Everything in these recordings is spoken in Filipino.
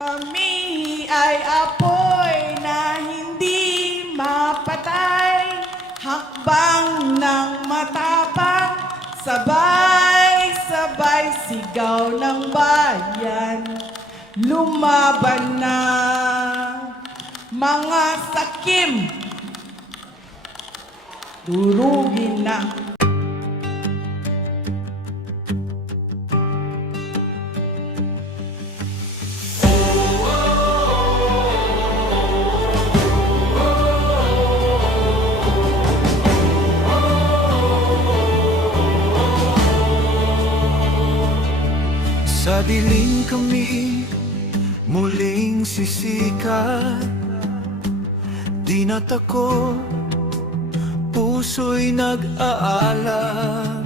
Kami ay apoy na hindi mapatay, hakbang ng matapang, sabay-sabay sigaw ng bayan. Lumaban na mga sakim, durugin na. Sa dilim kami muling sisikat, di na takot, puso'y nag-aalab.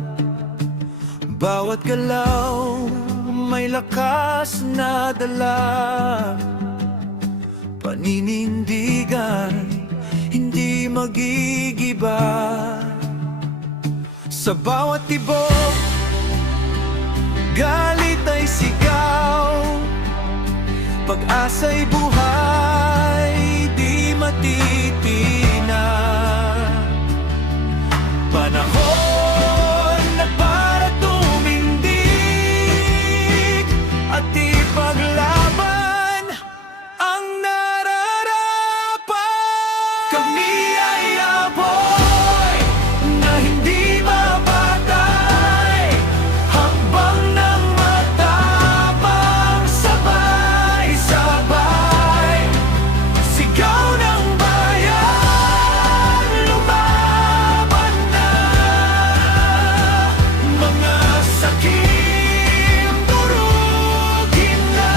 Bawat galaw may lakas na dala, paninindigan hindi magigiba. Sa bawat tibok galit ay sigaw, pag-asa'y buhay, di matitinag. Panahon na para tumindig at ipaglaban ang nararapat. Kami ay apoy na hindi mapatay, hakbang ng matapang, sabay-sabay sigaw ng bayan. Lumaban na mga sakim, durugin na.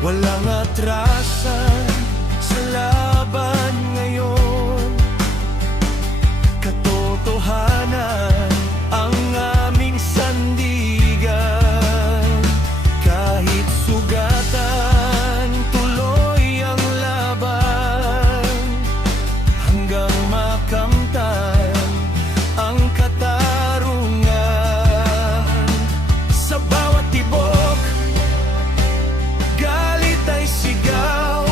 Walang atrasan sa laban ngayon, katotohanan ang aming sandigan. Kahit sugatan, tuloy ang laban, hanggang makamtan ang katarungan. Sa bawat tibok galit ay sigaw,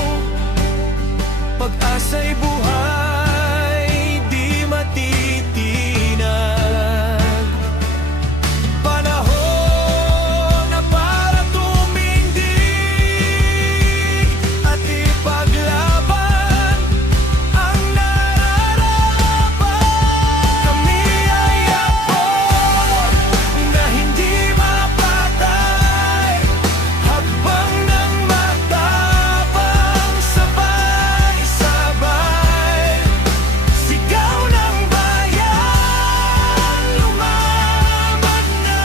pag-asa'y buhay, di matitinag. Panahon na para tumindig at ipaglaban ang nararapat. Kami ay apoy na hindi mapatay, hakbang ng matapang, sabay-sabay sigaw ng bayan. Lumaban na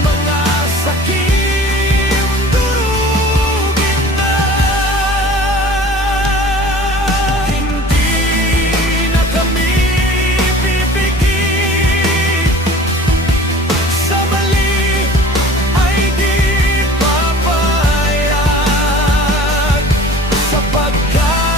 mga sakim, durugin na. Hindi na kami pipigil, sa mali ay di papayag, sapagkat